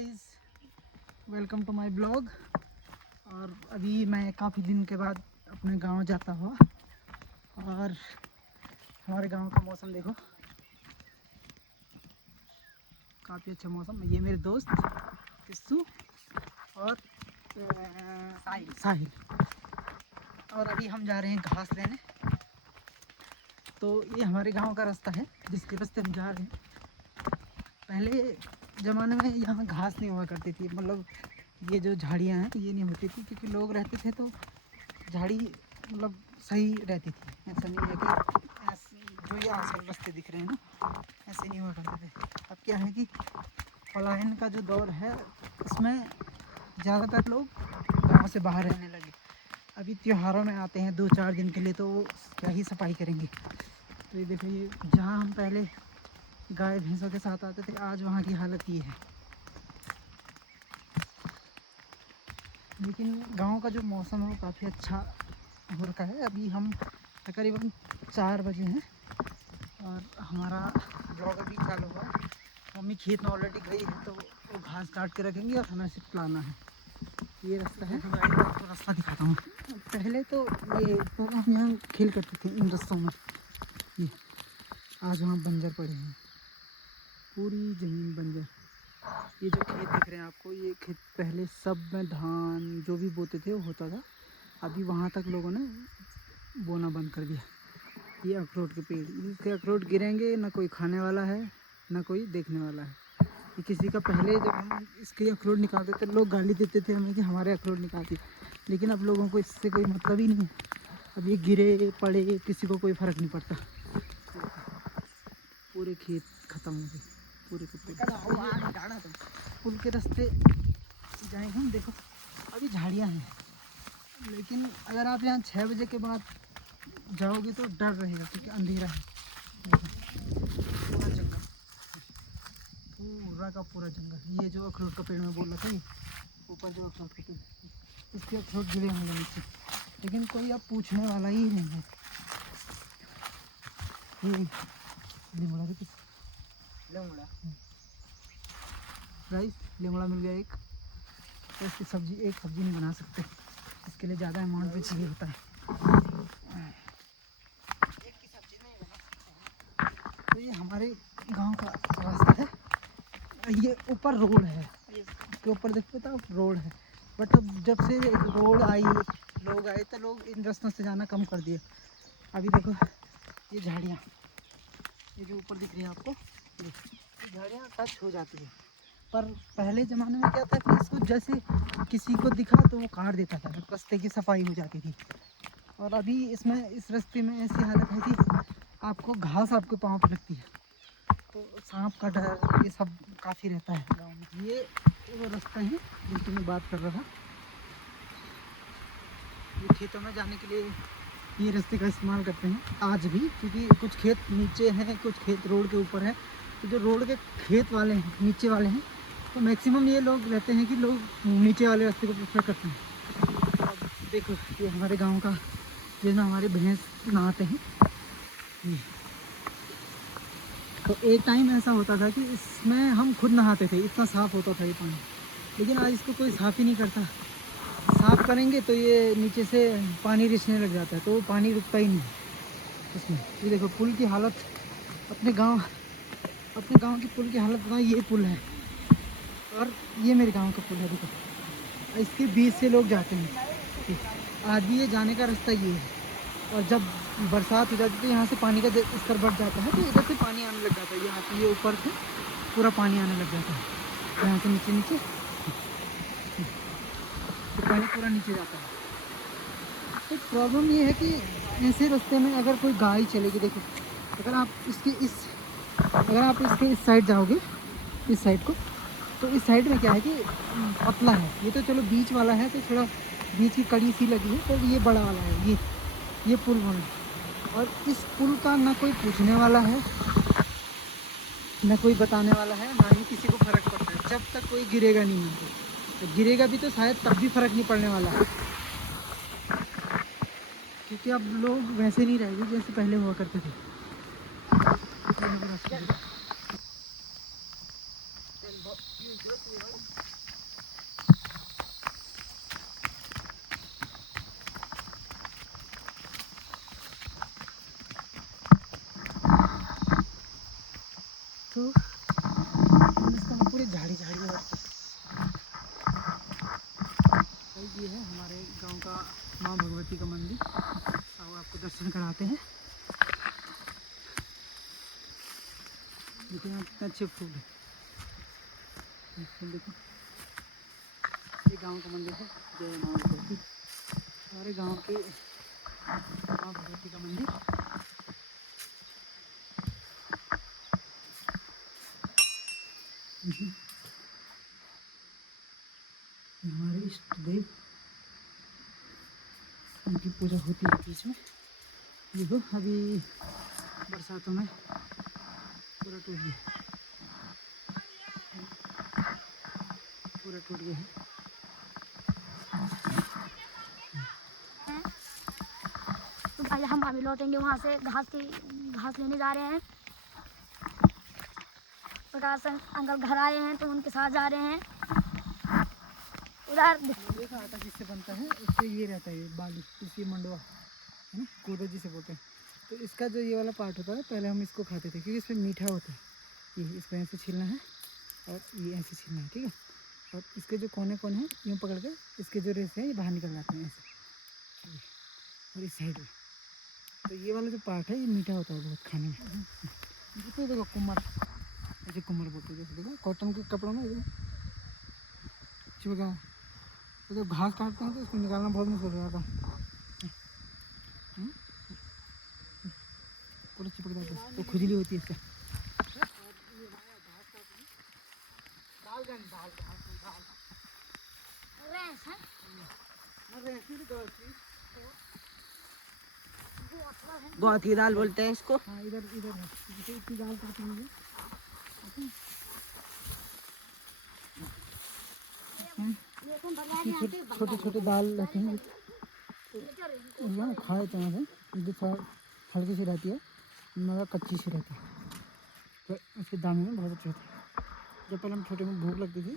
Guys, welcome to my blog. और अभी मैं काफ़ी दिन के बाद अपने गांव जाता हुआ, और हमारे गांव का मौसम देखो, काफ़ी अच्छा मौसम। ये मेरे दोस्त किस्सू और साहिल। और अभी हम जा रहे हैं घास लेने। तो ये हमारे गांव का रास्ता है जिसके रास्ते हम जा रहे हैं। पहले ज़माने में यहाँ घास नहीं हुआ करती थी, मतलब ये जो झाड़ियाँ हैं ये नहीं होती थी, क्योंकि लोग रहते थे तो झाड़ी मतलब सही रहती थी। ऐसा नहीं है कि जो ये आसन रास्ते दिख रहे हैं ना, ऐसे नहीं हुआ करते थे। अब क्या है कि पलायन का जो दौर है उसमें ज़्यादातर लोग गांव से बाहर रहने लगे। अभी त्योहारों में आते हैं 2-4 दिन के लिए, तो वो क्या ही सफाई करेंगे। तो ये देखो, ये जहाँ हम पहले गाय भैंसों के साथ आते थे, आज वहाँ की हालत ये है। लेकिन गांव का जो मौसम है वो काफ़ी अच्छा हो रखा है। अभी हम तकरीबन 4 बजे हैं और हमारा ब्लॉग अभी चालू हुआ है। मम्मी खेत में ऑलरेडी गई है, तो वो घास काट के रखेंगे और हमें सिर्फ लाना है। ये रास्ता है, तो रास्ता दिखाता हूँ। पहले तो ये हम यहाँ खेल करते थे इन रास्तों में। ये आज वहाँ बंजर पड़े हैं, पूरी ज़मीन बंजर। ये जो खेत दिख रहे हैं आपको, ये खेत पहले सब में धान जो भी बोते थे वो होता था। अभी वहाँ तक लोगों ने बोना बंद कर दिया। ये अखरोट के पेड़, इसके अखरोट गिरेंगे, ना कोई खाने वाला है ना कोई देखने वाला है। ये किसी का, पहले जब हम इसके अखरोट निकालते थे लोग गाली देते थे हमें कि हमारे अखरोट निकालती, लेकिन अब लोगों को इससे कोई मतलब ही नहीं है। अब ये गिरे पड़े किसी को कोई फ़र्क नहीं पड़ता। पूरे खेत ख़त्म हो गए, पूरे के पुल के रास्ते जाएंगे हम। देखो अभी झाड़ियाँ हैं, लेकिन अगर आप यहाँ 6 बजे के बाद जाओगे तो डर रहेगा, क्योंकि अंधेरा है। पूरा जंगल, पूरा का पूरा जंगल। ये जो अखरोट का पेड़ मैं बोल रहा था, ये ऊपर जो अखरोट का पेड़, इसके अखरोट गिरे होंगे नीचे, लेकिन कोई अब पूछने वाला ही नहीं है। ये लिमड़ा भी, लिमड़ा राइस, लिमड़ा मिल गया एक। तो इसकी सब्जी, एक सब्जी नहीं बना सकते, इसके लिए ज़्यादा अमाउंट भी चाहिए होता है। एक की सब्जी नहीं बना सकते। तो ये हमारे गांव का रास्ता है। ये ऊपर रोड है, इसके ऊपर देखते तो रोड है, बट अब जब से रोड आई, लोग आए, तो लोग इन रास्तों से जाना कम कर दिए। अभी देखो ये झाड़ियाँ, ये जो ऊपर दिख रही है आपको, ये झाड़ियाँ टच हो जाती है। पर पहले ज़माने में क्या था कि इसको जैसे किसी को दिखा तो वो काट देता था, रास्ते की सफाई हो जाती थी। और अभी इसमें, इस रास्ते में ऐसी हालत है कि आपको घास आपके पाँव पर लगती है, तो सांप का डर ये सब काफ़ी रहता है गाँव में। ये वो रास्ता है जिसकी मैं बात कर रहा था। ये खेतों में जाने के लिए ये रास्ते का इस्तेमाल करते हैं आज भी, क्योंकि कुछ खेत नीचे हैं, कुछ खेत रोड के ऊपर है। तो जो रोड के खेत वाले हैं, नीचे वाले हैं, तो मैक्सिमम ये लोग रहते हैं कि लोग नीचे वाले रास्ते को प्रेफर करते हैं। अब देखो ये हमारे गांव का, जिसमें हमारे भैंस नहाते हैं। तो एक टाइम ऐसा होता था कि इसमें हम खुद नहाते थे, इतना साफ़ होता था ये पानी। लेकिन आज इसको कोई साफ़ ही नहीं करता। साफ़ करेंगे तो ये नीचे से पानी रिसने लग जाता है, तो वो पानी रुकता ही नहीं उसमें। ये देखो पुल की हालत, अपने गांव की पुल की हालत बताओ। ये पुल है और ये मेरे गांव का पुल है। देखो इसके बीच से लोग जाते हैं, आज भी ये जाने का रास्ता ये है। और जब बरसात हो जाती है तो यहाँ से पानी का स्तर बढ़ जाता है, तो इधर से पानी आने लग जाता है। यहाँ से ये ऊपर से पूरा पानी आने लग जाता है, यहाँ से नीचे तो पानी पूरा नीचे जाता है। तो प्रॉब्लम ये है कि ऐसे रास्ते में अगर कोई गाय चलेगी, देखो अगर आप इसके इस साइड जाओगे, इस साइड को, तो इस साइड में क्या है कि पतला है। ये तो चलो बीच वाला है, तो थोड़ा बीच की कड़ी सी लगी है, तो ये बड़ा वाला है, ये पुल बना। और इस पुल का ना कोई पूछने वाला है, ना कोई बताने वाला है, ना ही किसी को फ़र्क पड़ता है, जब तक कोई गिरेगा नहीं। है तो गिरेगा भी तो शायद तब भी फ़र्क नहीं पड़ने वाला है, क्योंकि अब लोग वैसे नहीं रहेंगे जैसे पहले हुआ करते थे। तो इसका पूरी झाड़ी झाड़ी और ये है हमारे गांव का माँ भगवती का मंदिर। आओ आपको दर्शन कराते हैं। देखिए यहाँ कितने अच्छे फूल है। फूल देखो, ये गांव का मंदिर है। जय माँ भगवती। हमारे गांव के माँ भगवती का मंदिर। हमारे इष्ट देव, उनकी पूजा होती है बीच में। देखो अभी बरसातों में पूरा टूट गया, पूरा टूट गया है। तो भाई हम अभी लौटेंगे वहाँ से, घास लेने जा रहे हैं। प्रकाश अंकल घर आए हैं तो उनके साथ जा रहे हैं। उधर देखा आटा जिससे बनता है उससे ये रहता है, ये बाली, इसी मंडवा है ना, कोदा जिसे बोलते हैं। तो इसका जो ये वाला पार्ट होता है, पहले हम इसको खाते थे क्योंकि इसमें मीठा होता है। ये इसको ऐसे छीलना है और ये ऐसे छीलना है, ठीक है। और इसके जो कोने कोने हैं यूँ पकड़ के इसके जो रेस हैं ये बाहर निकल जाते हैं ऐसे, और इस साइड में। तो ये वाला जो पार्ट है ये मीठा होता है बहुत खाने में। देखो देखो कुम्मर, ऐसे कुम्मर बोलते हैं। जैसे देखो कॉटन के कपड़ों में चिपका, तो जब घास काटते हैं तो इसको निकालना बहुत मुश्किल हो जाता है। पूरा चिपक जाता है तो खुजली होती है इससे। बहुत ही दाल बोलते हैं इसको। हाँ इधर इधर है, इतनी दाल पड़ती है। छोटे छोटे दाल रहते हैं, तो खाए तो हैं जो थोड़ा हल्की सी रहती है, मगर कच्ची सी रहती है। तो इसके दाने में बहुत अच्छे होते हैं। जब पहले हम छोटे में भूख लगती थी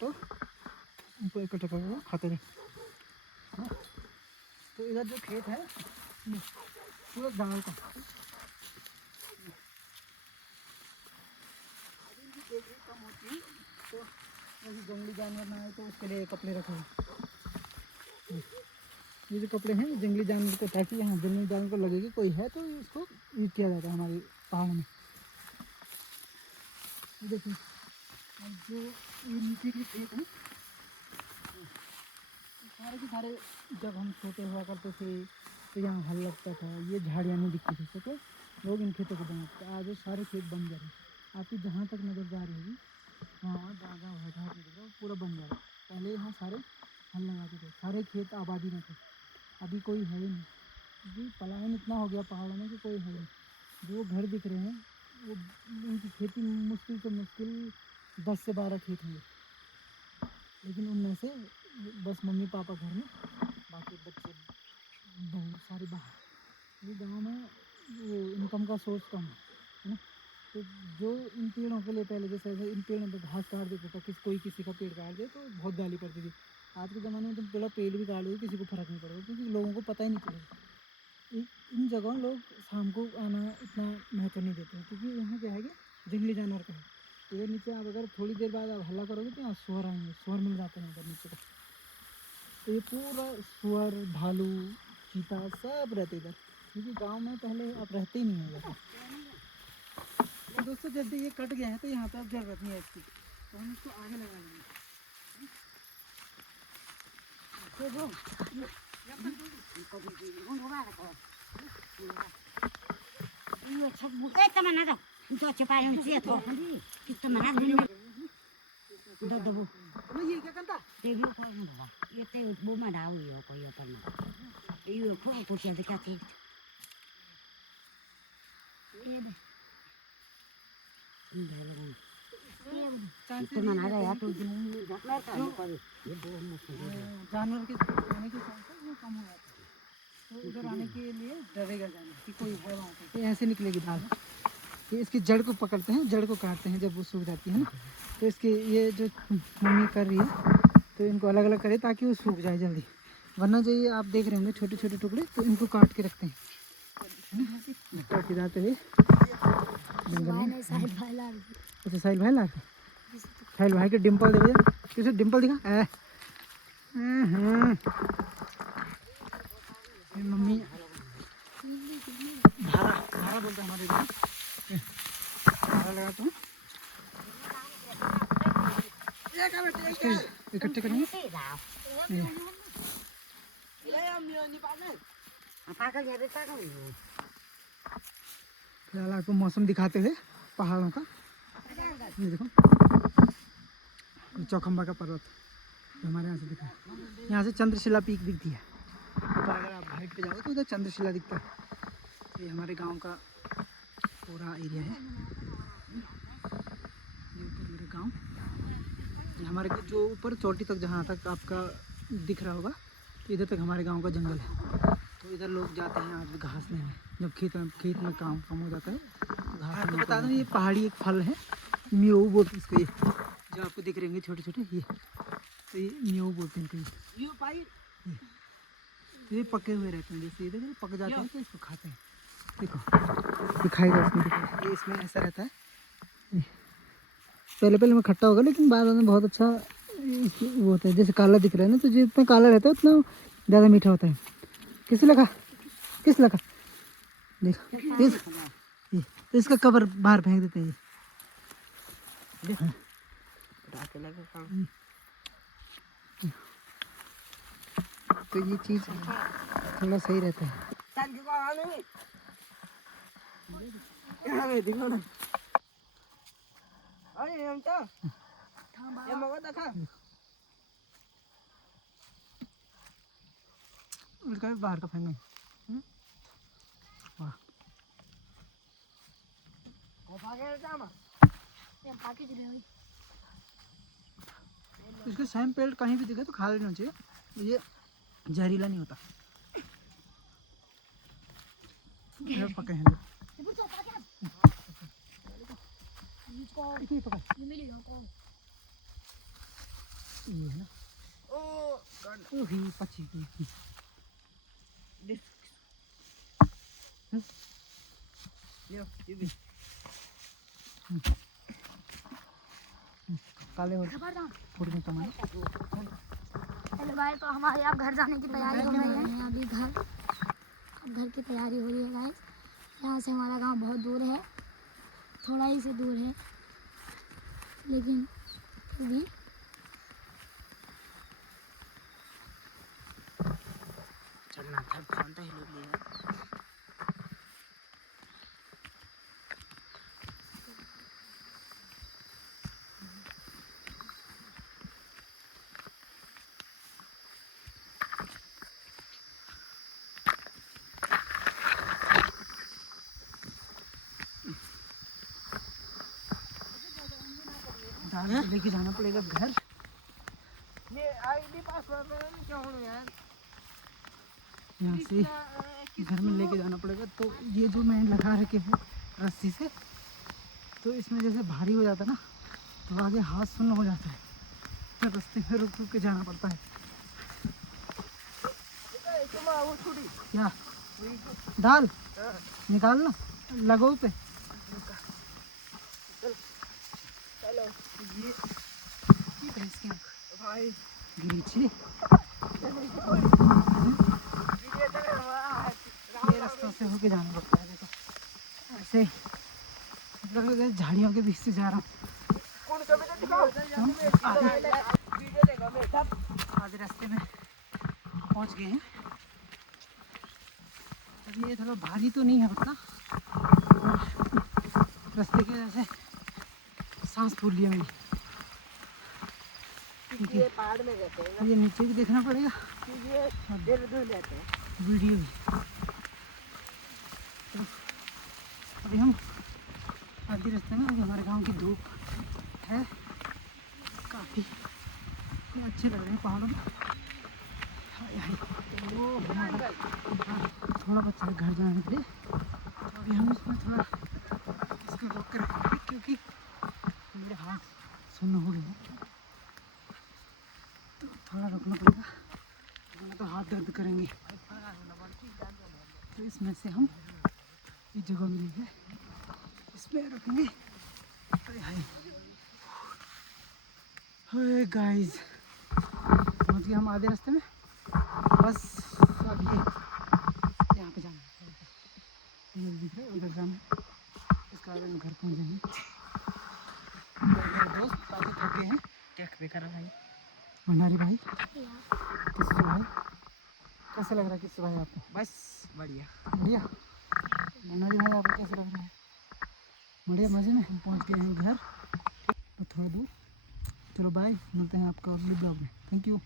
तो उनको इकट्ठा करके खाते थे। हाँ, तो इधर जो खेत है पूरा दाल का। कम होती है तो ऐसे जंगली जानवर ना आए तो उसके लिए कपड़े रखे हैं। ये जो कपड़े हैं जंगली जानवर को, ताकि यहाँ जंगली जानवर को लगे कि कोई है तो इसको यूज किया जाता है हमारे पहाड़ में। देखिए जो ये नीचे के खेत हैं सारे के सारे, जब हम छोटे हुआ करते थे तो यहाँ हल लगता था, ये झाड़ियाँ नहीं दिखती थी, तो लोग इन खेतों को बनाते। आज वो सारे खेत बन जा रहे हैं। आपकी जहाँ तक नज़र जा रही होगी हाँ जहाँ नहीं दिख रहा पूरा बन जा रहा है। पहले यहाँ सारे हल लगाते थे, सारे खेत आबादी में थे। अभी कोई है ही नहीं, क्योंकि पलायन इतना हो गया पहाड़ों में कि कोई है नहीं। जो घर दिख रहे हैं वो उनकी खेती मुश्किल से मुश्किल 10 से 12 खेत होंगे, लेकिन उनमें से बस मम्मी पापा घर में, बाकी बच्चे बहू सारे बाहर। ये गाँव में वो इनकम का सोर्स कम है ना। तो जो इन पेड़ों के लिए पहले जैसे इन पेड़ों पर घास काट देता था, कोई किसी का पेड़ काट दे तो बहुत गाली पड़ती थी। आज के ज़माने में तुम पेड़ भी काट दो किसी को फ़र्क नहीं पड़ेगा, क्योंकि लोगों को पता ही नहीं चलेगा। इन जगहों लोग शाम को आना इतना महत्व नहीं देते हैं, क्योंकि यहाँ क्या है कि जंगली जानवर का है। इधर नीचे आप अगर थोड़ी देर बाद आप हल्ला करोगे तो यहाँ सुअर आएंगे, सुअर मिल जाते हैं इधर नीचे को। तो ये पूरा सुअर भालू चीता सब रहते इधर, क्योंकि गांव में पहले आप रहते ही नहीं है इधर। तो दोस्तों जैसे ये कट गया है तो यहाँ पर अब जरूरत नहीं है इसकी, तो हम इसको आगे लगा देंगे। ये क्या करता जानवर के आने के चांसेस वो कम हो जाते हैं, तो उधर आने के लिए डरेगा जानवर कि कोई है वहाँ पे। तो ऐसे निकलेगी दाल। ये इसकी जड़ को पकड़ते हैं, जड़ को काटते हैं जब वो सूख जाती है ना, तो इसकी ये जो मम्मी कर रही है तो इनको अलग अलग करे ताकि वो सूख जाए जल्दी, वरना जो ये आप देख रहे होंगे छोटे छोटे टुकड़े तो इनको काट के रखते हैं काट के जाते हुए जंगल में। अच्छा साहिल भाई ला के, साहिल भाई के डिम्पल देखो यार, किसे डिम्पल दिखा ये मम्मी भारा भारा बोलते हैं हमारे इधर, भारा लगाता हूँ इकट्ठे करेंगे। फिलहाल आपको मौसम दिखाते हुए पहाड़ों का, ये देखो चौखंबा का पर्वत हमारे यहाँ से दिखा है, यहाँ से चंद्रशिला पीक दिखती है, ऊपर अगर आप हाइट पे जाओ तो उधर चंद्रशिला दिखता है। ये हमारे गांव का पूरा एरिया है, ये ऊपर मेरा गांव, ये हमारे जो ऊपर चोटी तक जहाँ तक आपका दिख रहा होगा तो इधर तक हमारे गांव का जंगल है। तो इधर लोग जाते हैं आज भी घास लेने, जब खेत में काम कम हो जाता है तो घास। आपको बता दूँ ये पहाड़ी एक फल है, म्यू बोलते इसको, ये जो आपको दिख रहे होंगे छोटे छोटे ये, तो ये म्यू बोलते हैं इनको। ये पके हुए रहते हैं, जैसे ये देखो पक जाते हैं तो इसको खाते हैं। देखो दिखाएगा इसमें, देखो ये इसमें ऐसा रहता है, पहले पहले में खट्टा होगा लेकिन बाद में बहुत अच्छा वो होता है। जैसे काला दिख रहा है ना, तो जितना काला रहता है उतना ज़्यादा मीठा होता है। किस लगा देखो ये तो इसका कवर बाहर फेंक देते हैं ये। तो ये चीज़ थोड़ा सही रहता है। इसका भी बाहर का फेंक, वाह इसके सेम पेड़ कहीं भी दिखे तो खा लेना चाहिए, ये जहरीला नहीं होता। ये पके हैं ये है ना, ओही पची की काले हो टमाटर। हेलो गाइस, तो हमारे अब घर जाने की तैयारी हो रही है। अभी घर की तैयारी हो रही है गाइस। यहाँ से हमारा गांव बहुत दूर है, थोड़ा ही से दूर है, लेकिन फिर भी चलना था शांत ही लोग लिए लेके जाना पड़ेगा घर। ये आईडी पासवर्ड क्या होना यार, यहाँ से घर में लेके जाना पड़ेगा। तो ये जो मैं लगा रखे हैं रस्सी से, तो इसमें जैसे भारी हो जाता है ना तो आगे हाथ सुन्न हो जाता है, तो रास्ते में रुक रुक के जाना पड़ता है। क्या दाल निकाल ना लगो पे। ये भैंस की भाई गिरीची, ये रास्ते से होके जाना पड़ता है। देखो ऐसे झाड़ियों के बीच से जा रहा हूँ। आधे रास्ते में पहुँच गए हैं। अब ये थोड़ा भारी तो नहीं है उतना, रास्ते की वजह से सांस फूल लिया मेरी, क्योंकि ये पहाड़ में रहते हैं ये नीचे भी देखना पड़ेगा ये देर दूर लेते हैं वीडियो भी। तो अभी हम आगे रास्ते में, अभी हमारे गांव की धूप है काफ़ी, अच्छे लग रहे हैं पहाड़ों में। वो हमारा थोड़ा बच्चा घर जाने के लिए, तो अभी हम इसमें थोड़ा इसको रोक कर रखेंगे क्योंकि मेरे हाथ सुन्न हो गया तो थोड़ा रुकना पड़ेगा, वरना तो हाथ दर्द करेंगे। तो इसमें से हम ये जगह मिली है, इसमें रखेंगे। अरे हाय हाय गाइस, पहुँच गए हम आधे रास्ते में। बस अब ये यहाँ पे जाना है, ये दिख रहा है उधर जाना है, इसके बाद हम घर पहुँच जाएंगे। मेरे दोस्त काफ़ी थके हैं। क्या बेकार भाई। भंडारी भाई, किस भाई कैसा लग रहा है? किस भाई आपको? बस बढ़िया। बढ़िया। भंडारी भाई आपको कैसा लग रहा है? बढ़िया, मज़े में। हम पहुँच गए हैं घर, तो थोड़ा दूर। चलो बाय, मिलते हैं आपको अगले ब्लॉग में। Thank you.